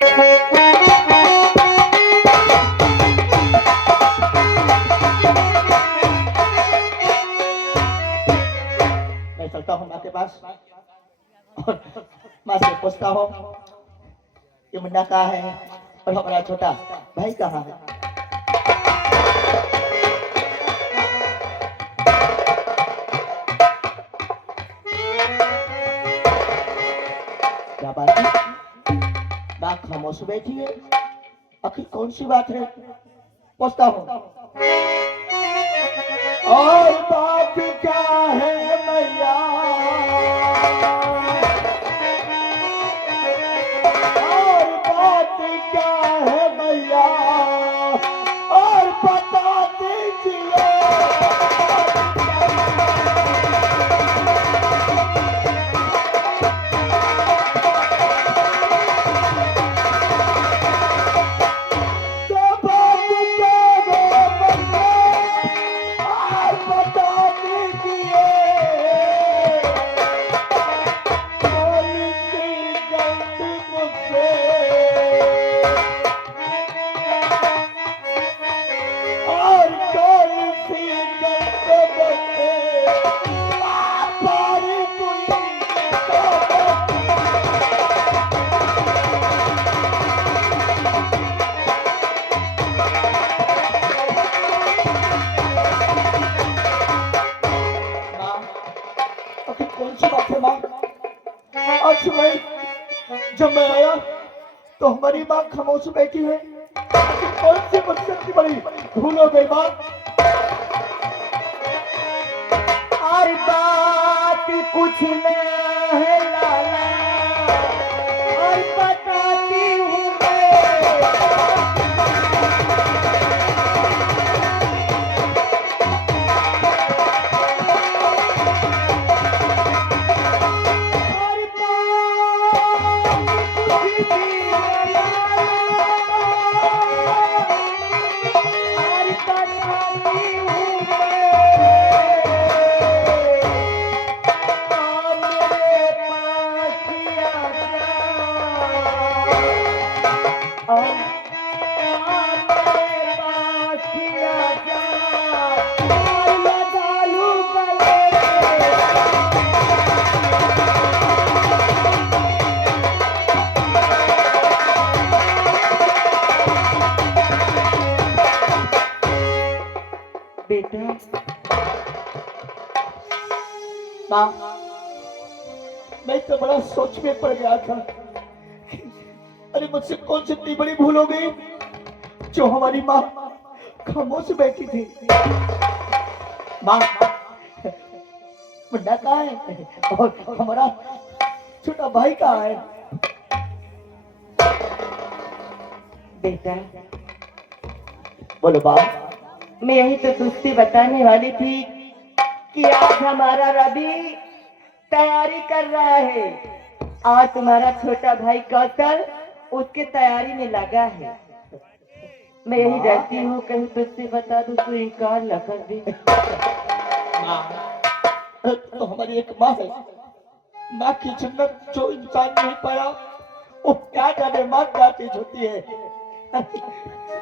मैं चलता हूँ माँ के पास और माँ से पूछता हूँ ये मुन्ना कहाँ है और हमारा छोटा भाई कहाँ है। क्या बात है, माँ खामोश बैठी है, आखिर कौन सी बात है, पूछता हूँ। और बात क्या है मैया, और बात क्या है मैया, और बता दीजिए। कौन सी बात है माँ, आज सुबह जब मैं आया तो हमारी माँ खामोश बैठी है, कौन सी मुझसे इतनी बड़ी भूल हो गई माँ। और बात कुछ न है लाला, और बताती हूँ बेटा। माँ मैं तो बड़ा सोच में पड़ गया था, अरे मुझसे कौन सी इतनी बड़ी भूल हो गई जो हमारी माँ खामोश बैठी थी। माँ मुन्ना कहाँ है और हमारा छोटा भाई कहाँ है। बेटा बोलो बाप। मैं यही तो तुझसे बताने वाली थी कि आज हमारा रवि तैयारी कर रहा है और तुम्हारा छोटा भाई कौशल उसके तैयारी में लगा है। मैं यही डरती हूँ कहीं तुझसे बता दूँ तो इनकार न कर दे। तो हमारी एक माँ है, माँ की जन्नत जो इंसान नहीं पाया वो क्या जाने माँ क्या चीज होती है।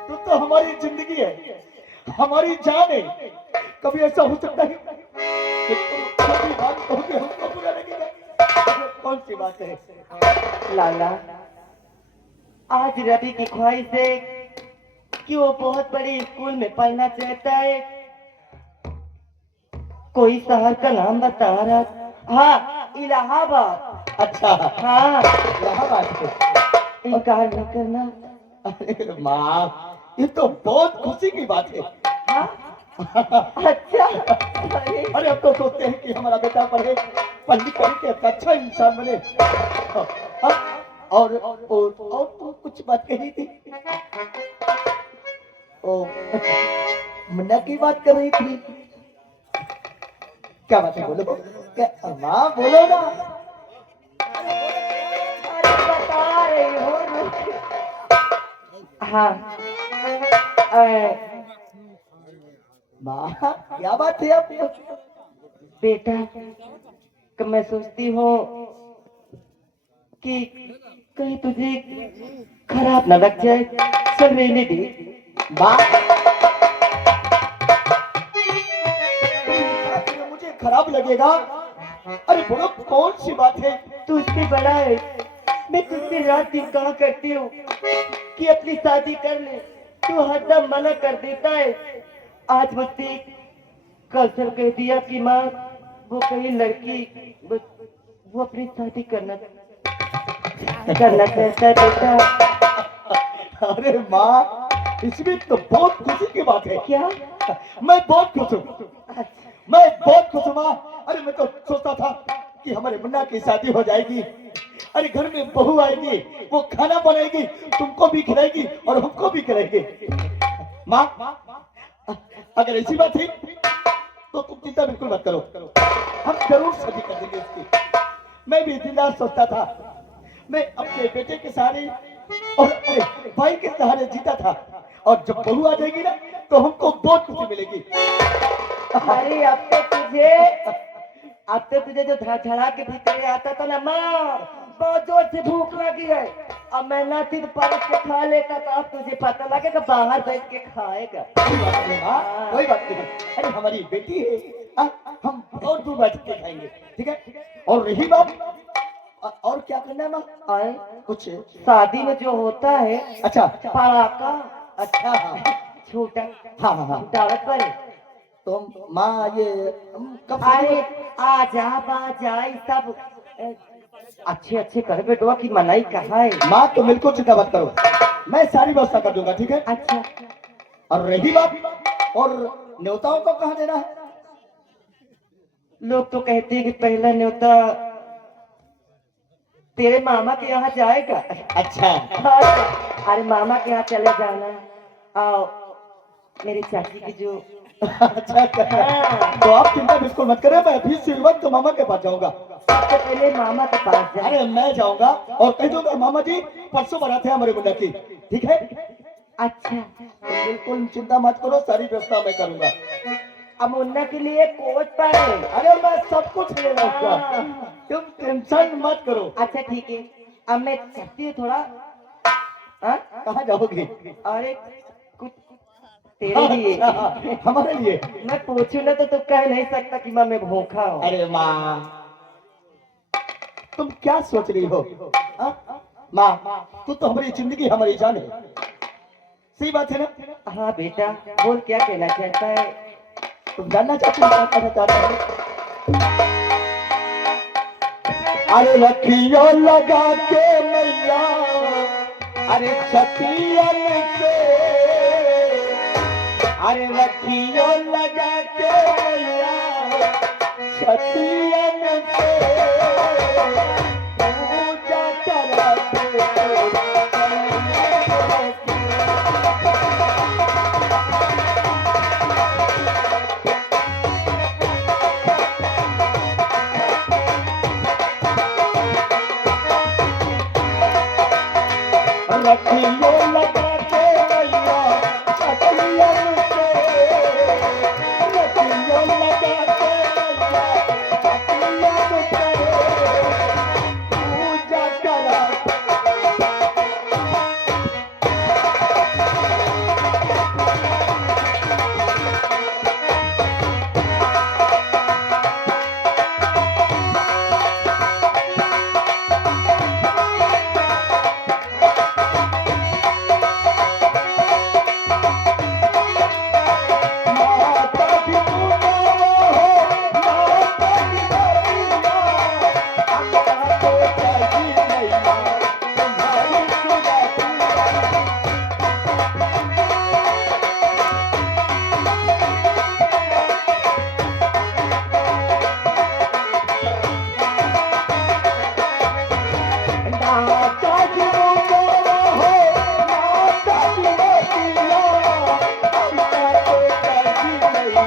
तू तो हमारी जिंदगी है, हमारी जान है, कभी ऐसा हो सकता है कि तुम जो भी बात कहोगे हमको बुरा लगेगा। कौन सी बात है लाला, आज रवि की ख्वाहिश है कि वो बहुत बड़े स्कूल में पढ़ना चाहता है। कोई शहर का नाम बता रहा, हाँ इलाहाबाद। अच्छा हाँ इलाहाबाद के। इनकार न करना। अरे माँ ये तो बहुत खुशी की बात है। हाँ अच्छा। अरे अरे अब तो सोचते हैं कि हमारा बेटा पढ़े, पढ़ लिख करके एक अच्छा इंसान बने। हाँ, और तू कुछ बात कही थी। ओ मुन्ना की बात कर रही थी, क्या बात है बोलो। क्या माँ बोलो ना। अरे बता रही हो हाँ माँ क्या बात है आप। बेटा मैं सोचती हूँ कि कहीं तुझे खराब ना लग जाए। चल रहने दे। माँ, मुझे खराब लगेगा? अरे बोलो, कौन सी बात है? तू इससे बड़ा है। मैं तुझसे रात दिन कहा करती हूँ कि अपनी शादी कर ले, तू हरदम मना कर देता है। आज मुझसे कल सर कह दिया कि माँ वो कहीं लड़की वो अपनी शादी करना करना चाहता है बेटा। अरे माँ, इसमें तो बहुत खुशी की बात है। क्या? मैं बहुत खुश हूँ, मैं बहुत खुश हूँ माँ। अरे मैं तो सोचता था कि हमारे मुन्ना की शादी हो जाएगी, अरे घर में बहू आएगी, वो खाना बनाएगी, तुमको भी खिलाएगी और हमको भी खिलाएगी। माँ, अगर ऐसी बात है तो तुम चिंता बिल्कुल मत करो, हम जरूर शादी कर देंगे उसकी। मैं भी दिनरात सोचता था, मैं अपने बेटे के सहारे और अपने भाई के सहारे जीता था, और जब बहू आ जाएगी ना तो हमको बहुत खुशी मिलेगी। अरे अब तो तुझे जो धड़धड़ा के भीतर आता था ना माँ, बहुत जोर से भूख लगी है। अब मैं ना सिर्फ परस के खा लेता था, अब तुझे पता लगेगा बाहर बैठ के खाएगा। कोई बात नहीं माँ, कोई बात नहीं। अरे हमारी बेटी है, हम और दूर बैठ के खाएंगे, ठीक है? और रही बात, और क्या करना है माँ? आए कुछ शादी में जो होता है अच्छा, पड़ाका, अच्छा, हाँ छोटा हाँ हाँ हाँ। दावत पर तो माँ ये हम कब अरे आजा बाजा ये सब अच्छे अच्छे कर बेटवा की मनाई कहाँ है। माँ तो बिल्कुल चिंता मत करो, मैं सारी व्यवस्था कर दूंगा, ठीक है? अच्छा और रही बात, और न्योताओं को कहाँ देना है? लोग तो कहते हैं कि पहला न्योता तेरे मामा के यहाँ जाएगा। अच्छा, अरे मामा के यहाँ चले जाना। आओ मेरी चाची की जो अच्छा अच्छा। तो आप चिंता बिल्कुल मत करें, मैं अभी सिलवंत तो मामा के पास जाऊंगा। सबसे पहले मामा के पास जाए। अरे मैं जाऊंगा और कह दूंगा मामा जी परसों बनाते हैं हमारे मुन्ना की, ठीक है? अच्छा तो बिल्कुल चिंता मत करो, सारी व्यवस्था मैं करूंगा। अब मुन्ना के लिए कोच पर है। अरे मैं सब कुछ ले लूंगा, तुम टेंशन मत करो। अच्छा ठीक है, अब मैं चलती हूँ थोड़ा। हाँ? कहाँ जाओगे? अरे कुछ तेरे लिए। अच्छा, हमारे लिए? मैं पूछू ना तो तू कह नहीं सकता कि मैं भूखा हूँ। अरे माँ, तुम क्या सोच रही हो? हाँ? माँ, तू तो हमारी जिंदगी हमारी जान है, सही बात है ना? हाँ बेटा बोल क्या कहना चाहता है। तुम जानना चाहती हो क्या कहना चाहता है? अरे रखियो लगा के मैया, अरे छतियन से, अरे रखियो लगा के मैया छतियन से, पूजा करते रखियो लगा के मैया छतियन से, रखियो लगा के मैया छतियन से, पूजा करा। माता की पूजा हो, माता की बलिया, अंधा तो जागी मैया तुम्हारी सुरतिया। माता की पूजा हो, माता की बलिया, अंधा तो जागी मैया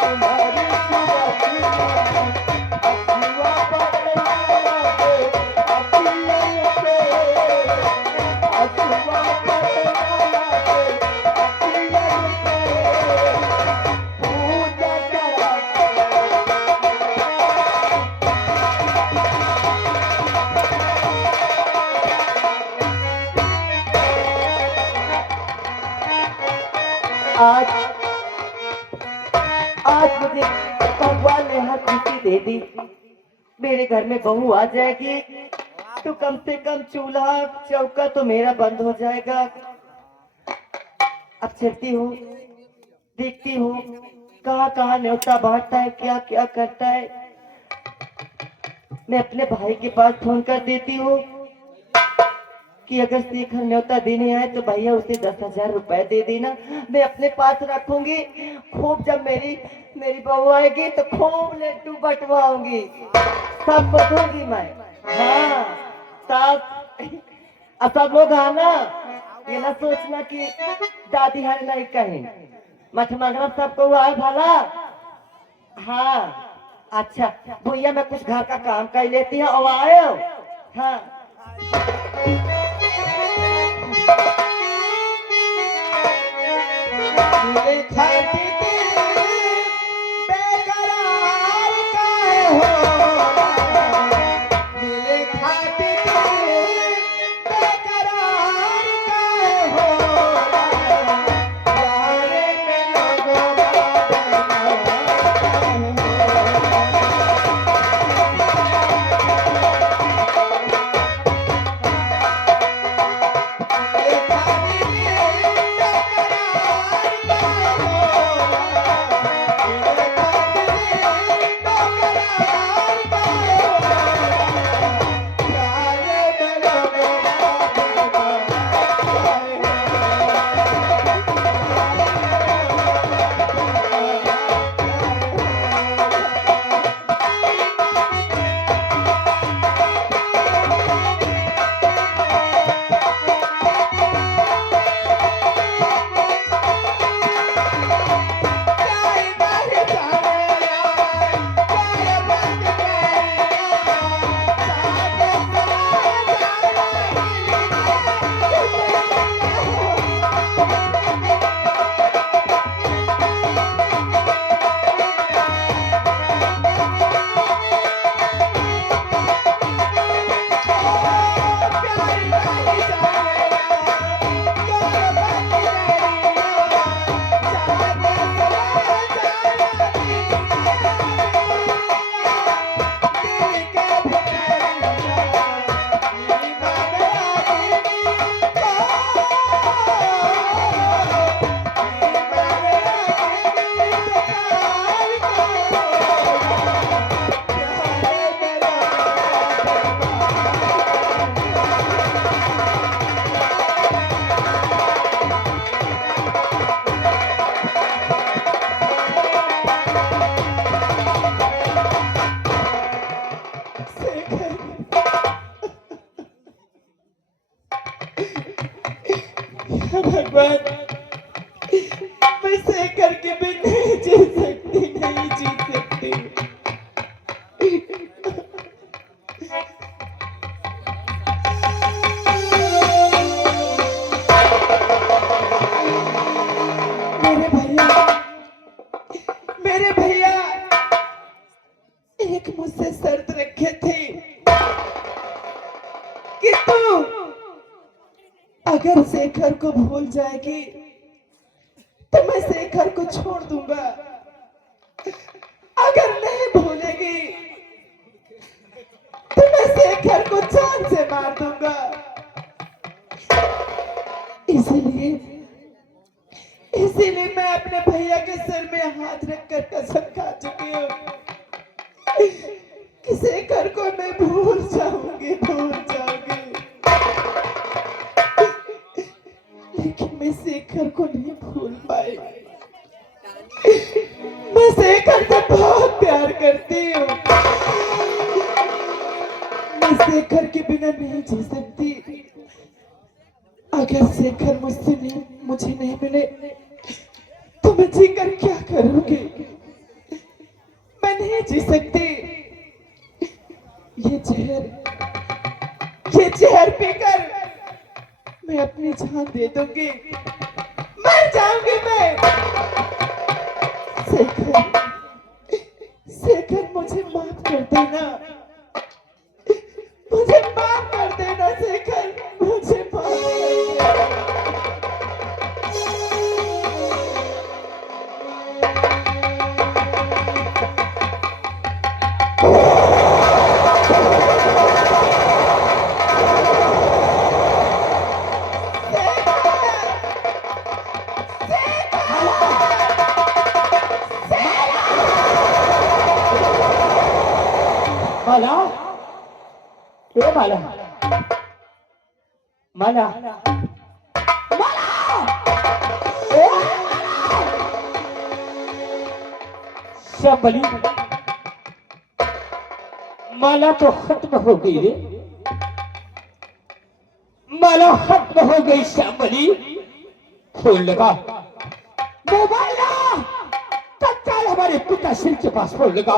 तुम्हारी सुरतिया। अखियाँ पकड़ा दे, अखियन से, अखियाँ पकड़ा दे, अखियन से, पूजा करा। आज आज मुझे भगवान ने हर खुशी दे दी। मेरे घर में बहू आ जाएगी तो कम से कम चूल्हा चौका तो मेरा बंद हो जाएगा। अब चलती हूँ, देखती हूँ कहाँ कहाँ न्योता बांटता है, क्या क्या करता है। मैं अपने भाई के पास फोन कर देती हूँ कि अगर शेखर न्योता देने आए तो भैया उसे 10,000 रुपए दे देना, मैं अपने पास रखूंगी। खूब जब मेरी मेरी बहू आएगी तो खूब लड्डू बंटवाऊंगी, सब बटूंगी मैं। हाँ सब, अब सब लोग आना, ये ना सोचना कि दादी हर नहीं कहीं। मठ मंगरम सबको आए भला। हाँ अच्छा भैया, मैं कुछ घर का काम कर लेती हूँ और आए हो। हाँ मिले खाती तेरे बेकरार काहे होला, मिले खाती तेरे बेकरार काहे होला, यारे में लगवा भगवान, मैं शेखर के बिन नहीं जी सकती, नहीं जी सकती। मेरे भैया, मेरे भैया एक मुझसे शर्त रखे थे कि तू अगर शेखर को भूल जाएगी तो मैं शेखर को छोड़ दूंगा, अगर नहीं भूलेगी तो मैं शेखर को जान से मार दूंगा। इसीलिए इसीलिए मैं अपने भैया के सर में हाथ रखकर कसम खा चुकी हूँ कि शेखर को मैं भूल जाऊंगी, भूल जाऊंगी, लेकिन मैं शेखर को नहीं भूल पाई। मैं शेखर से बहुत प्यार करती हूँ, मैं शेखर के बिना नहीं जी सकती। अगर शेखर मुझे नहीं मिले तो मैं जीकर क्या करूंगी, मैं नहीं जी सकती। ये जहर पीकर मैं अपनी जान दे दूंगी, मर जाऊंगी मैं। शेखर मुझे माफ कर देना, मुझे माफ कर देना शेखर, मुझे माफ कर देना। माला माला ए, श्यामली, माला तो खत्म हो गई रे, माला खत्म हो गई श्यामली। फोन लगा, मोबाइल ला, तत्काल हमारे पिताश्री के पास फोन लगा।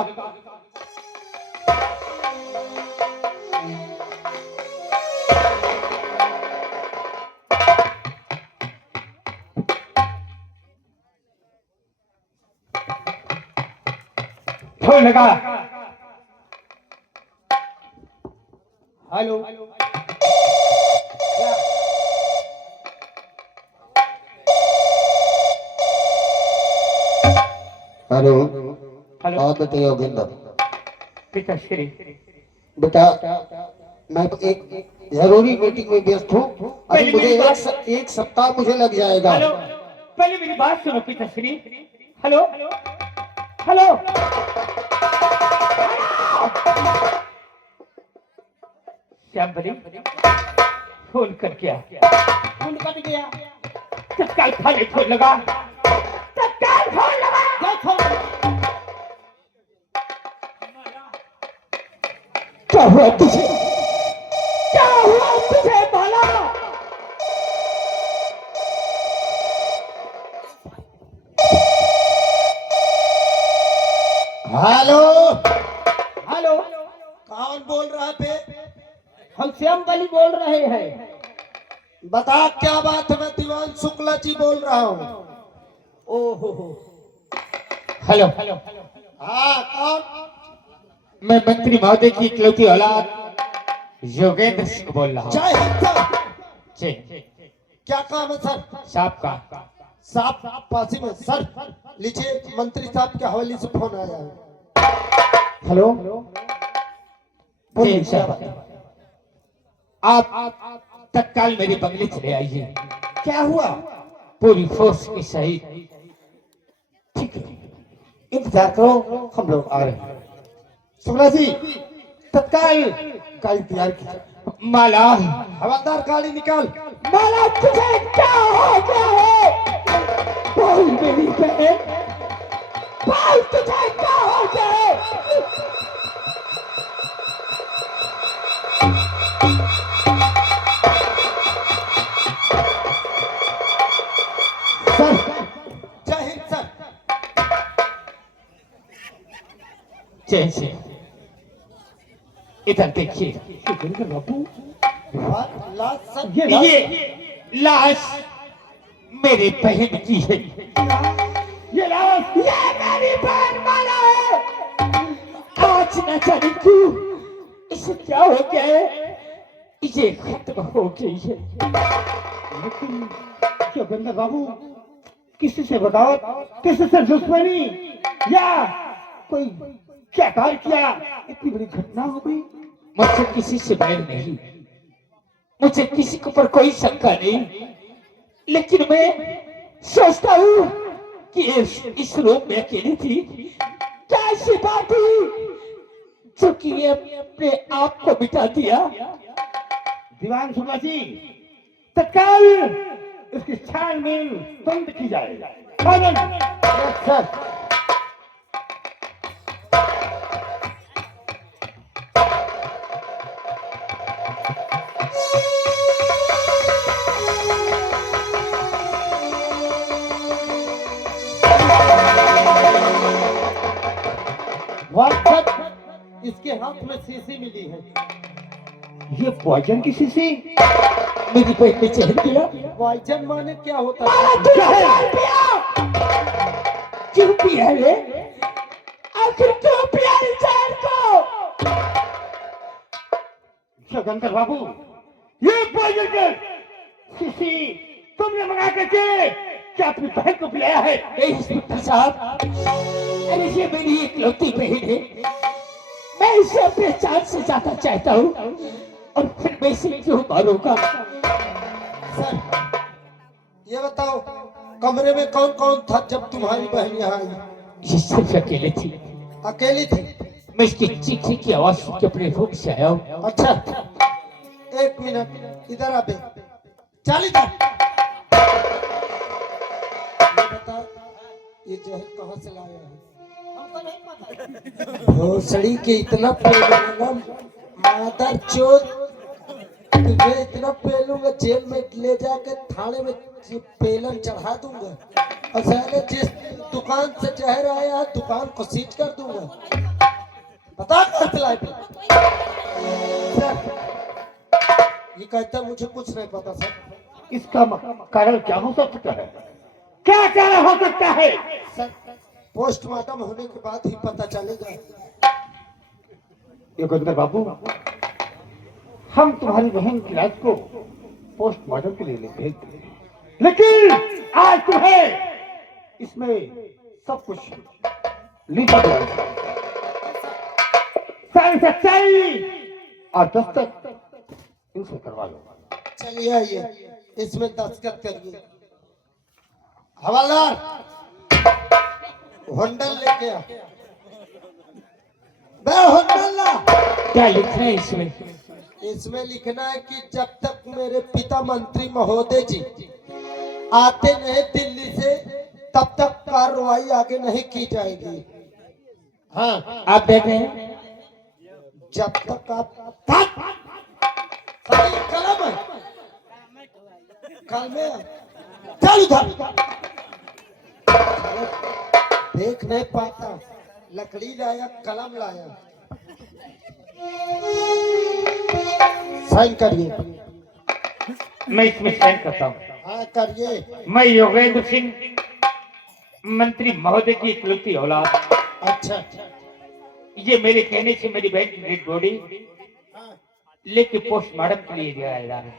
फोन लगा, हेलो, हेलो। हेलो। और बताइए योगेंद्र। पिताश्री, बेटा मैं तो एक जरूरी मीटिंग में व्यस्त हूँ, अभी मुझे एक सप्ताह मुझे लग जाएगा। हेलो, पहले मेरी बात सुनो पिताश्री। हेलो हेलो, श्यामली, फोन कर गया, फोन कट गया, तत्काल थाने फोन लगा, तत्काल फोन लगा, क्या हुआ तुझे, क्या हुआ तुझे बाला? हेलो। हेलो, कौन बोल रहा थे? हम श्यामली बोल रहे हैं। बता क्या बात है? मैं दीवान शुक्ला जी बोल रहा हूँ। ओहो, हेलो, हाँ कौन? मैं मंत्री महोदय की इकलौती औलाद योगेंद्र सिंह बोल रहा हूँ। जय हिंद सर। जी, क्या काम है सर? साहब का साहब पासी में सर, लीजिए मंत्री साहब के हवाले से फोन आया है। हेलो, जी साहब, आप तत्काल मेरे बंगले चले आइए। क्या हुआ? पूरी फोर्स के सहित। ठीक है, इंतजार करो, हम लोग आ रहे हैं। शुक्ला जी तत्काल गाड़ी तैयार कीजिए। माला, हवलदार गाड़ी निकाल। माला, तुझे क्या हो गया है? बोल मेरी बहन, बोल तुझे क्या हो गया है? सर जय हिंद सर। जय से इधर देखिए बाबू, लाश सर, ये लाश मेरी बहन की है। ये लाश, ये मेरी बहन माला है। आज न जाने क्यों इसे क्या हो गया है, ये खत्म हो गई है। लेकिन योगेंद्र बाबू, किसी से बताओ, किसी से दुश्मनी या कोई क्या कार्य किया, इतनी बड़ी घटना हो गई? मुझसे किसी से बैर नहीं, मुझे किसी के ऊपर कोई शंका नहीं, लेकिन मैं सोचता हूँ कि इस रूम में अकेली थी, क्या ऐसी बात हुई जो कि ये अपने आप को मिटा दिया? दीवान शुक्ला जी, तत्काल इसकी छानबीन तुरंत की जाए। सर, इसके हाथ में शीशी मिली है। ये पॉइजन की शीशी मेरी पेट में चढ़ गया। पॉइजन माने क्या होता है? क्यों पिया रे? आखिर क्यों पिया इस जहर को? योगेंद्र बाबू, ये पॉइजन की शीशी तुमने मंगा के क्या अपनी बहन को पिलाया है? इंस्पेक्टर साहब, अरे ये मेरी इकलौती बहन है, मैं इसे अपने जान से ज्यादा चाहता हूँ, और फिर मैं इसे क्यों मारूंगा? सर ये बताओ, कमरे में कौन कौन था जब तुम्हारी बहन यहाँ आई? ये सिर्फ अकेले थी। अकेली थी? मैं इसकी चीखने की आवाज सुन के अपने रूम से आया हूँ। अच्छा एक मिनट इधर आ बे। चल इधर। ये बता, ये जहर कहाँ से लाया है? हमको नहीं पता। भोसड़ी के इतना पेलूंगा मादर चोद, तुझे इतना पेलूंगा जेल में ले जाके थाने में पेलन चढ़ा दूंगा, और साले जिस दुकान से जहर आया दुकान को सीज कर दूंगा। बता कहाँ से लाए? ये कहता मुझे कुछ नहीं पता सर। इसका कारण क्या हो सकता है? क्या कारण हो सकता है? सर पोस्टमार्टम होने के बाद ही पता चलेगा। योगेंद्र बाबू, हम तुम्हारी बहन की लाश को पोस्टमार्टम के लिए भेज देंगे, लेकिन आज तुम्हें इसमें सब कुछ लिखा जाएगा। सारी सच्चाई और दस्तक इनसे करवा लो। चलिए आइए, इसमें दस्तखत करिए। हवालदार होंडल लेके आ। बे होंडल ला। क्या लिखना है इसमें? इसमें लिखना है कि जब तक मेरे पिता मंत्री महोदय जी आते नहीं दिल्ली से, तब तक कार्रवाई आगे नहीं की जाएगी। हाँ, आप देख रहे हैं? जब तक आप सही कलम है, कल में चल उधर। देख नहीं पाता, लकड़ी लाया कलम लाया। साइन करिए। मैं इसमें साइन करता हूँ। हाँ करिए। मैं योगेंद्र सिंह, मंत्री महोदय की इकलौती औलाद, अच्छा ये मेरे कहने से मेरी बहन की डेड बॉडी लेके पोस्टमार्टम के लिए जाया जा रहा है।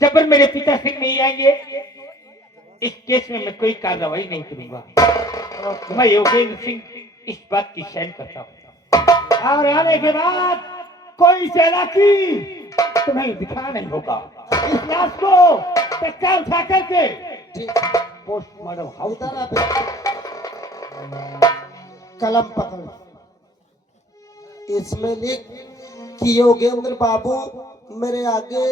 जब तक मेरे पिता सिंह नहीं आएंगे, इस केस में मैं कोई कार्रवाई नहीं करूंगा। मैं योगेंद्र सिंह इस बात की साइन करता हूँ। और आने के बाद कोई चालाकी तुम्हें दिखाना नहीं होगा। इस लाश को तत्काल उठा करके पोस्टमार्टम हाउस उधर आप कलम पकड़। इसमें लिख कि योगेंद्र बाबू मेरे आगे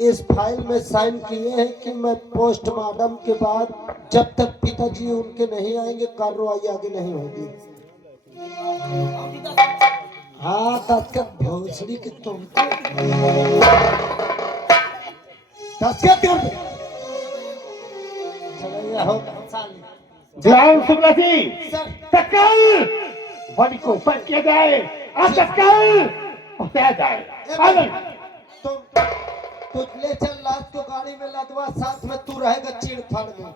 इस फाइल में साइन किए हैं कि मैं पोस्टमार्टम के बाद जब तक पिताजी उनके नहीं आएंगे कार्रवाई आगे नहीं होगी। हाँ दस्तखत भोसड़ी के तुम दस्तखत कर दे। चलो होगा साले। ध्यान सुनना जी, सर तत्काल बॉडी को ऊपर किया जाए और तत्काल उतारा जाए। तुम ले चल लाश को गाड़ी में लदवा, साथ में तू रहेगा चीड़ फाड़ में।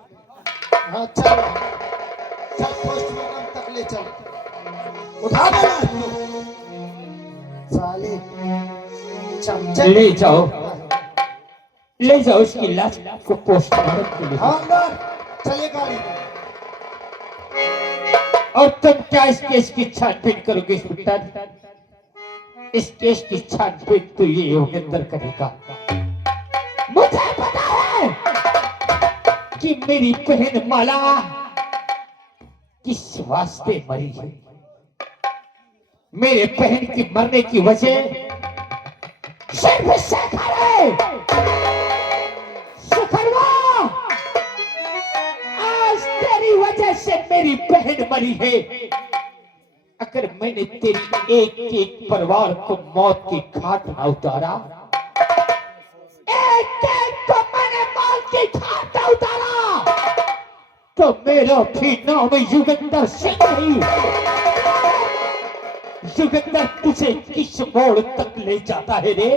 हाँ चल चल पोस्टमार्टम तक ले चल, उठा दे लाश को। साले चमचे ले जाओ इसकी लाश को पोस्टमार्टम के लिए। हाँ अंदर चले गाड़ी में। और तुम क्या इस केस की छानबीन करोगे इंस्पेक्टर? इस केस की छानबीन तो ये योगेंद्र करेगा। मुझे पता है कि मेरी बहन माला किस वास्ते मरी है। मेरे बहन की मरने की वजह सिर्फ शेखर है। शेखरवा, आज तेरी वजह से मेरी बहन मरी है। अगर मैंने तेरी एक एक परिवार को मौत की घाट न उतारा, एक एक को मैंने मौत की घाट न उतारा, तो मेरा भी नाम युगेंद्र सिंह नहीं। युगेंद्र तुझे किस मोड़ तक ले जाता है रे?